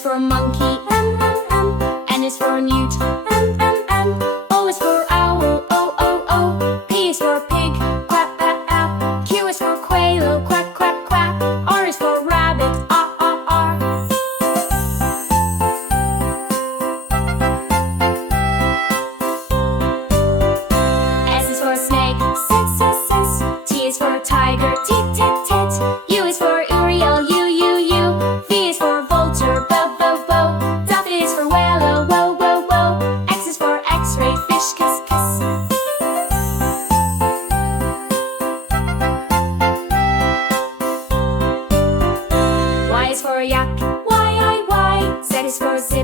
is for monkey, N is for newt, O is for owl, O. P is for pig, quack, quack, quack. Q is for quail, quack, quack, quack. R is for rabbit, R. S is for snake, S. T is for tiger, T. U is for Uriel, U. V is for vulture, B. W is for whale, W. X is for X-ray, fish, kiss. Y is for yak, Y. Z is for zip,